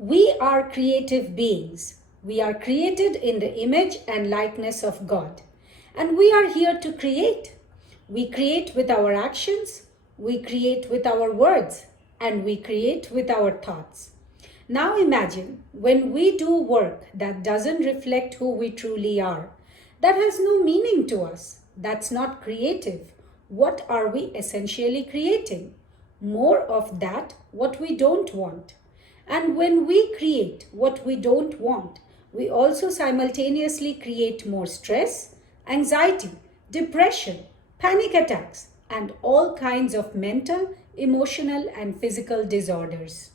We are creative beings. We are created in the image and likeness of God. And we are here to create. We create with our actions, we create with our words, and we create with our thoughts. Now imagine when we do work that doesn't reflect who we truly are, that has no meaning to us, that's not creative. What are we essentially creating? More of that, what we don't want. And when we create what we don't want, we also simultaneously create more stress, anxiety, depression, panic attacks, and all kinds of mental, emotional, and physical disorders.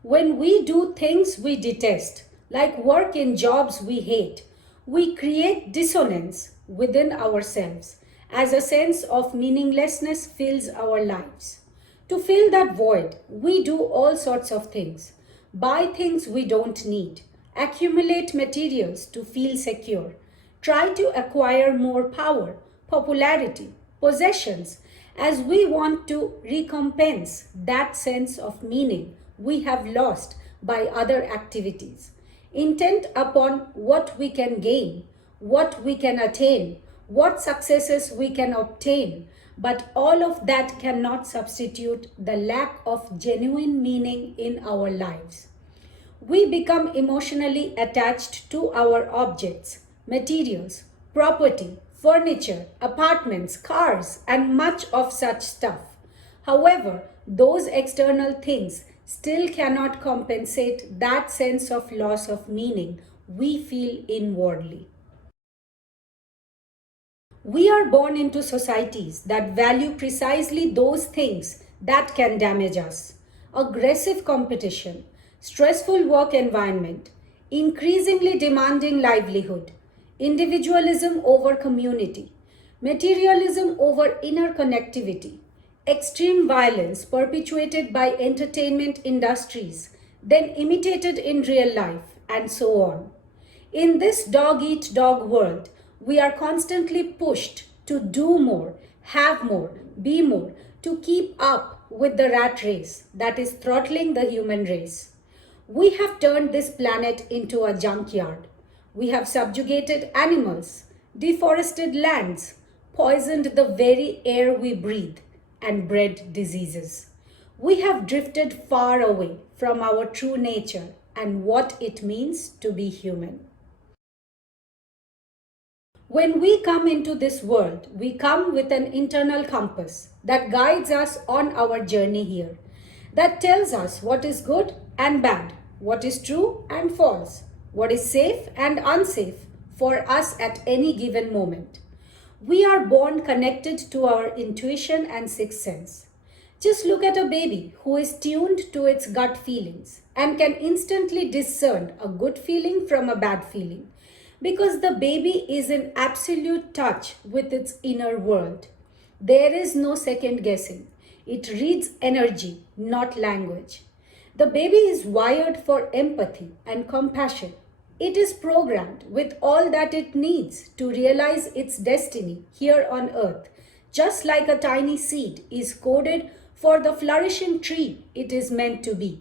When we do things we detest, like work in jobs we hate, we create dissonance within ourselves as a sense of meaninglessness fills our lives. To fill that void, we do all sorts of things. Buy things we don't need, accumulate materials to feel secure, try to acquire more power, popularity, possessions, as we want to recompense that sense of meaning we have lost by other activities, intent upon what we can gain, what we can attain, what successes we can obtain, but all of that cannot substitute the lack of genuine meaning in our lives. We become emotionally attached to our objects, materials, property, furniture, apartments, cars, and much of such stuff. However, those external things still cannot compensate that sense of loss of meaning we feel inwardly. We are born into societies that value precisely those things that can damage us. Aggressive competition, stressful work environment, increasingly demanding livelihood, individualism over community, materialism over inner connectivity, extreme violence perpetuated by entertainment industries, then imitated in real life, and so on. In this dog eat dog world, we are constantly pushed to do more, have more, be more, to keep up with the rat race that is throttling the human race. We have turned this planet into a junkyard. We have subjugated animals, deforested lands, poisoned the very air we breathe, and bred diseases. We have drifted far away from our true nature and what it means to be human. When we come into this world, we come with an internal compass that guides us on our journey here, that tells us what is good and bad, what is true and false, what is safe and unsafe for us at any given moment. We are born connected to our intuition and sixth sense. Just look at a baby who is tuned to its gut feelings and can instantly discern a good feeling from a bad feeling because the baby is in absolute touch with its inner world. There is no second guessing. It reads energy, not language. The baby is wired for empathy and compassion. It is programmed with all that it needs to realize its destiny here on earth, just like a tiny seed is coded for the flourishing tree it is meant to be.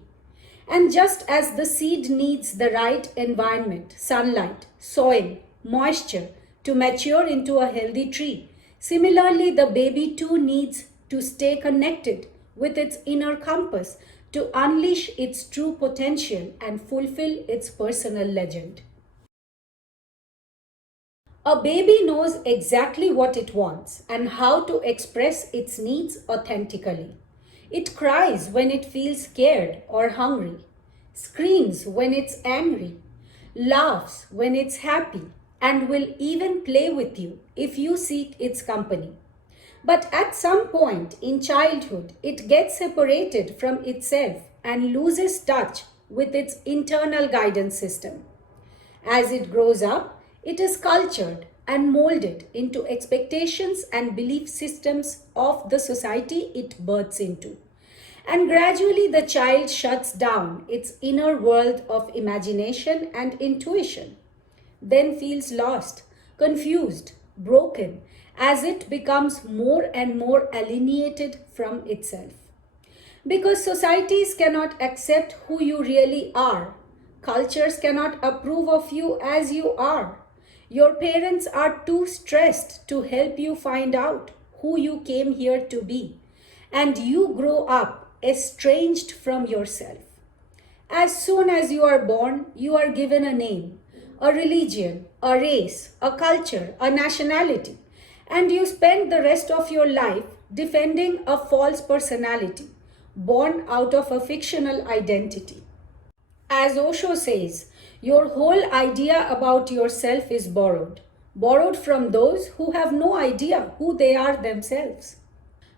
And just as the seed needs the right environment, sunlight, soil, moisture to mature into a healthy tree, similarly the baby too needs to stay connected with its inner compass to unleash its true potential and fulfill its personal legend. A baby knows exactly what it wants and how to express its needs authentically. It cries when it feels scared or hungry, screams when it's angry, laughs when it's happy, and will even play with you if you seek its company. But at some point in childhood, it gets separated from itself and loses touch with its internal guidance system. As it grows up, it is cultured and molded into expectations and belief systems of the society it births into. And gradually, the child shuts down its inner world of imagination and intuition, then feels lost, confused, broken, as it becomes more and more alienated from itself. Because societies cannot accept who you really are. Cultures cannot approve of you as you are. Your parents are too stressed to help you find out who you came here to be. And you grow up estranged from yourself. As soon as you are born, you are given a name, a religion, a race, a culture, a nationality, and you spend the rest of your life defending a false personality born out of a fictional identity. As Osho says, your whole idea about yourself is borrowed from those who have no idea who they are themselves.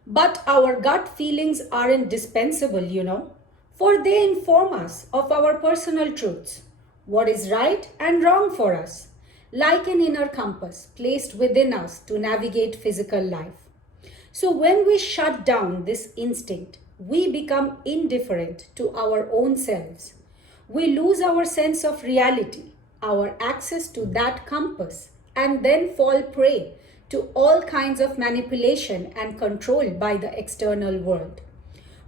But our gut feelings aren't dispensable, for they inform us of our personal truths, what is right and wrong for us, like an inner compass placed within us to navigate physical life. So when we shut down this instinct, we become indifferent to our own selves. We lose our sense of reality, our access to that compass, and then fall prey to all kinds of manipulation and control by the external world.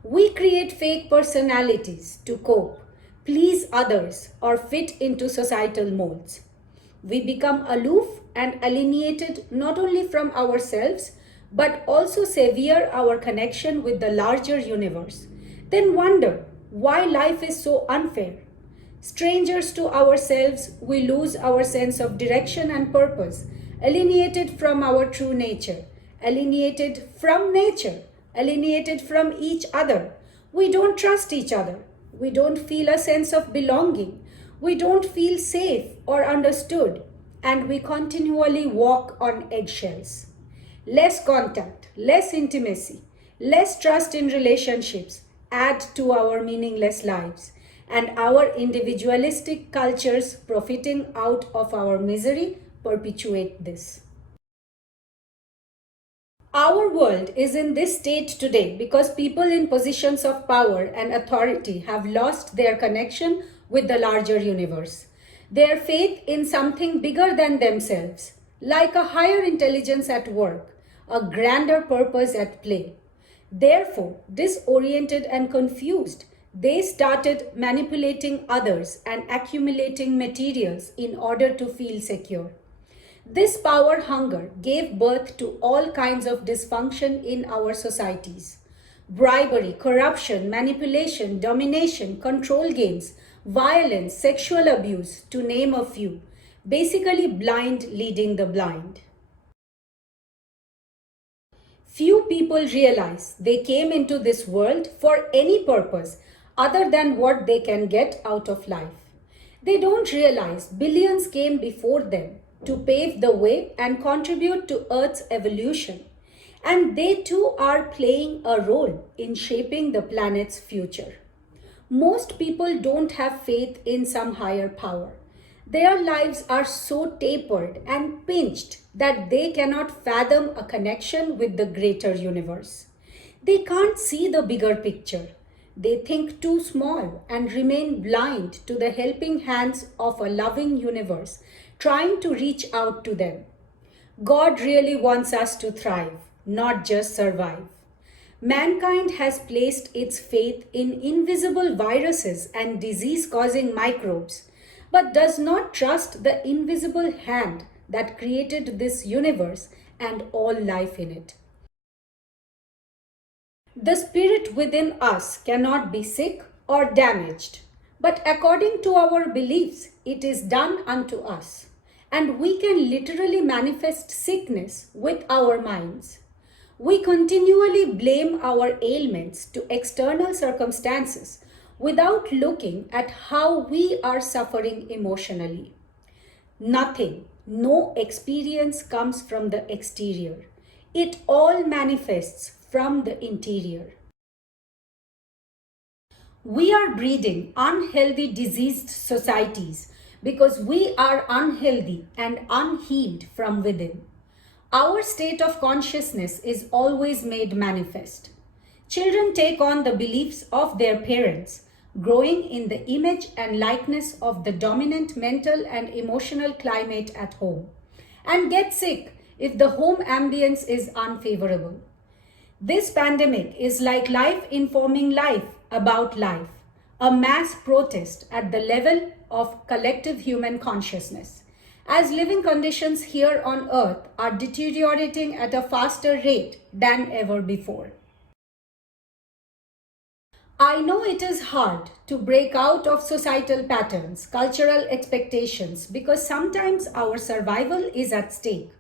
We create fake personalities to cope, please others, or fit into societal molds. We become aloof and alienated not only from ourselves, but also sever our connection with the larger universe. Then wonder why life is so unfair. Strangers to ourselves, we lose our sense of direction and purpose, alienated from our true nature, alienated from nature, alienated from each other. We don't trust each other. We don't feel a sense of belonging. We don't feel safe or understood, and we continually walk on eggshells. Less contact, less intimacy, less trust in relationships add to our meaningless lives, and our individualistic cultures profiting out of our misery perpetuate this. Our world is in this state today because people in positions of power and authority have lost their connection with the larger universe. Their faith in something bigger than themselves, like a higher intelligence at work, a grander purpose at play. Therefore, disoriented and confused, they started manipulating others and accumulating materials in order to feel secure. This power hunger gave birth to all kinds of dysfunction in our societies. Bribery, corruption, manipulation, domination, control games, violence, sexual abuse, to name a few. Basically, blind leading the blind. Few people realize they came into this world for any purpose other than what they can get out of life. They don't realize billions came before them to pave the way and contribute to Earth's evolution. And they too are playing a role in shaping the planet's future. Most people don't have faith in some higher power. Their lives are so tapered and pinched that they cannot fathom a connection with the greater universe. They can't see the bigger picture. They think too small and remain blind to the helping hands of a loving universe trying to reach out to them. God really wants us to thrive, not just survive. Mankind has placed its faith in invisible viruses and disease-causing microbes, but does not trust the invisible hand that created this universe and all life in it. The spirit within us cannot be sick or damaged, but according to our beliefs, it is done unto us. And we can literally manifest sickness with our minds. We continually blame our ailments to external circumstances without looking at how we are suffering emotionally. Nothing, no experience comes from the exterior. It all manifests from the interior. We are breeding unhealthy, diseased societies because we are unhealthy and unhealed from within. Our state of consciousness is always made manifest. Children take on the beliefs of their parents, growing in the image and likeness of the dominant mental and emotional climate at home, and get sick if the home ambience is unfavorable. This pandemic is like life informing life about life, a mass protest at the level of collective human consciousness. As living conditions here on earth are deteriorating at a faster rate than ever before. I know it is hard to break out of societal patterns, cultural expectations, because sometimes our survival is at stake.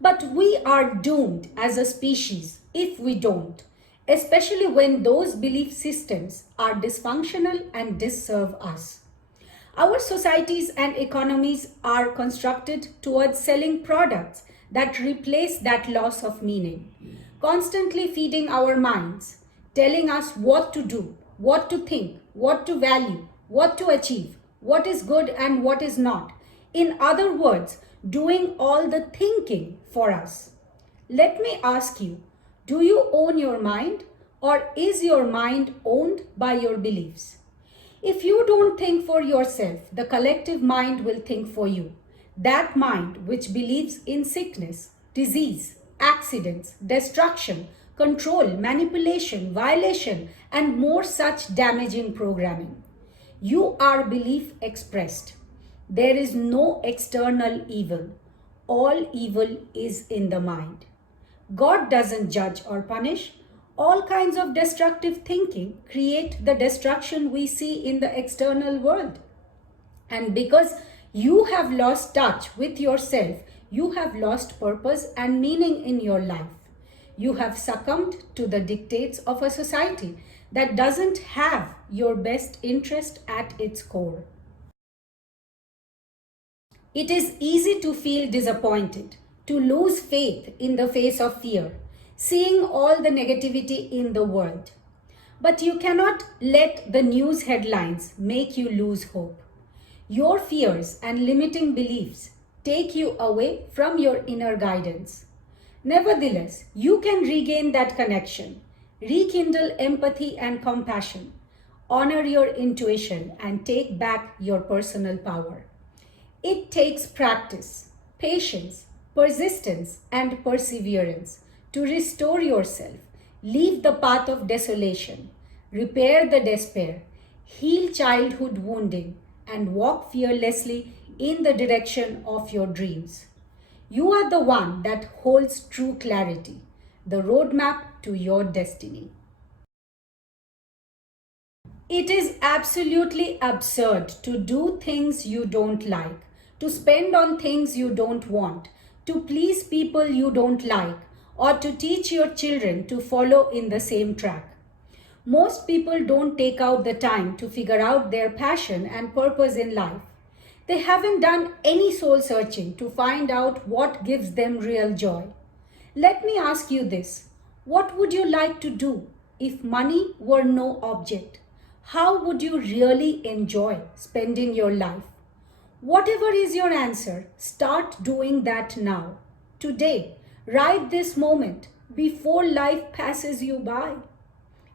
But we are doomed as a species if we don't, especially when those belief systems are dysfunctional and disserve us. Our societies and economies are constructed towards selling products that replace that loss of meaning, constantly feeding our minds, telling us what to do, what to think, what to value, what to achieve, what is good and what is not. In other words, doing all the thinking for us. Let me ask you, do you own your mind, or is your mind owned by your beliefs? If you don't think for yourself, the collective mind will think for you. That mind which believes in sickness, disease, accidents, destruction, control, manipulation, violation, and more such damaging programming. You are belief expressed. There is no external evil. All evil is in the mind. God doesn't judge or punish. All kinds of destructive thinking create the destruction we see in the external world. And because you have lost touch with yourself, you have lost purpose and meaning in your life. You have succumbed to the dictates of a society that doesn't have your best interest at its core. It is easy to feel disappointed, to lose faith in the face of fear, seeing all the negativity in the world. But you cannot let the news headlines make you lose hope. Your fears and limiting beliefs take you away from your inner guidance. Nevertheless, you can regain that connection, rekindle empathy and compassion, honor your intuition, and take back your personal power. It takes practice, patience, persistence, and perseverance to restore yourself, leave the path of desolation, repair the despair, heal childhood wounding, and walk fearlessly in the direction of your dreams. You are the one that holds true clarity, the roadmap to your destiny. It is absolutely absurd to do things you don't like, to spend on things you don't want, to please people you don't like, or to teach your children to follow in the same track. Most people don't take out the time to figure out their passion and purpose in life. They haven't done any soul searching to find out what gives them real joy. Let me ask you this. What would you like to do if money were no object? How would you really enjoy spending your life? Whatever is your answer, start doing that now. Today, right this moment, before life passes you by.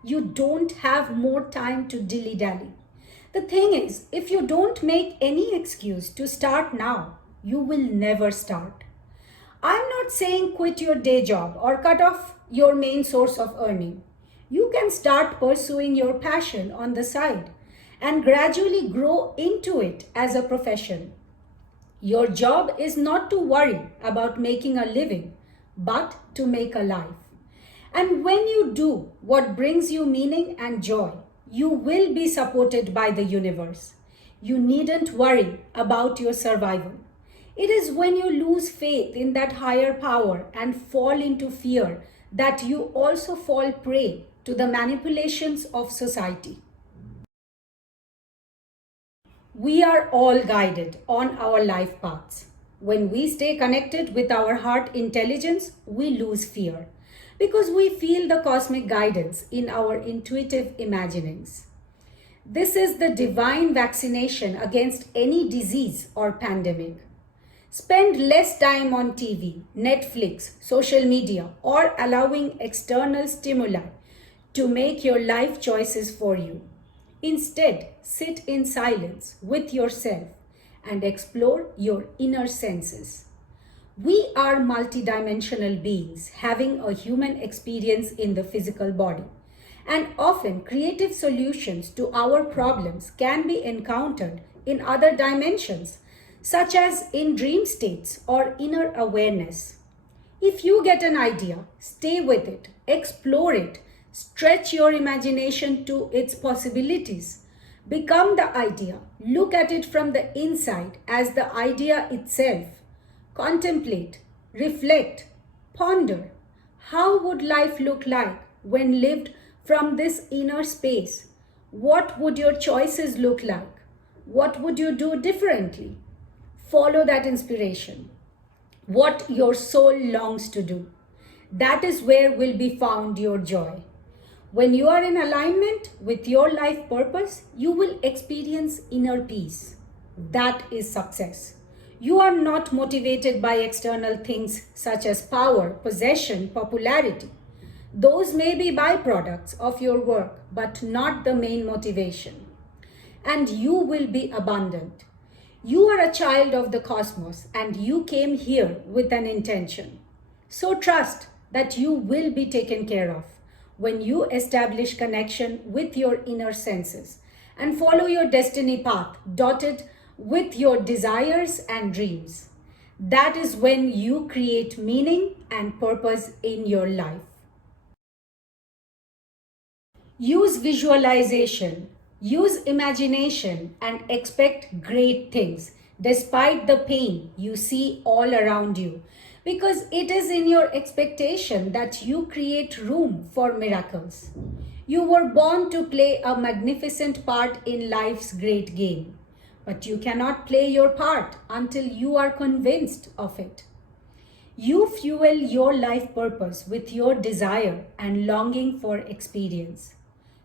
You don't have more time to dilly-dally. The thing is, if you don't make any excuse to start now, you will never start. I'm not saying quit your day job or cut off your main source of earning. You can start pursuing your passion on the side and gradually grow into it as a profession. Your job is not to worry about making a living, but to make a life. And when you do what brings you meaning and joy, you will be supported by the universe. You needn't worry about your survival. It is when you lose faith in that higher power and fall into fear that you also fall prey to the manipulations of society. We are all guided on our life paths. When we stay connected with our heart intelligence, we lose fear because we feel the cosmic guidance in our intuitive imaginings. This is the divine vaccination against any disease or pandemic. Spend less time on TV, Netflix, social media, or allowing external stimuli to make your life choices for you. Instead, sit in silence with yourself and explore your inner senses. We are multidimensional beings having a human experience in the physical body. And often creative solutions to our problems can be encountered in other dimensions, such as in dream states or inner awareness. If you get an idea, stay with it, explore it, stretch your imagination to its possibilities. Become the idea, look at it from the inside as the idea itself. Contemplate, reflect, ponder. How would life look like when lived from this inner space? What would your choices look like? What would you do differently? Follow that inspiration. What your soul longs to do. That is where will be found your joy. When you are in alignment with your life purpose, you will experience inner peace. That is success. You are not motivated by external things such as power, possession, popularity. Those may be byproducts of your work, but not the main motivation. And you will be abundant. You are a child of the cosmos and you came here with an intention. So trust that you will be taken care of when you establish connection with your inner senses and follow your destiny path dotted with your desires and dreams. That is when you create meaning and purpose in your life. Use visualization, use imagination, and expect great things despite the pain you see all around you, because it is in your expectation that you create room for miracles. You were born to play a magnificent part in life's great game, but you cannot play your part until you are convinced of it. You fuel your life purpose with your desire and longing for experience.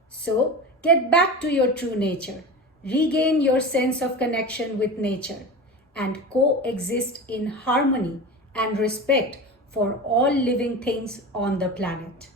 So, get back to your true nature, regain your sense of connection with nature, and coexist in harmony and respect for all living things on the planet.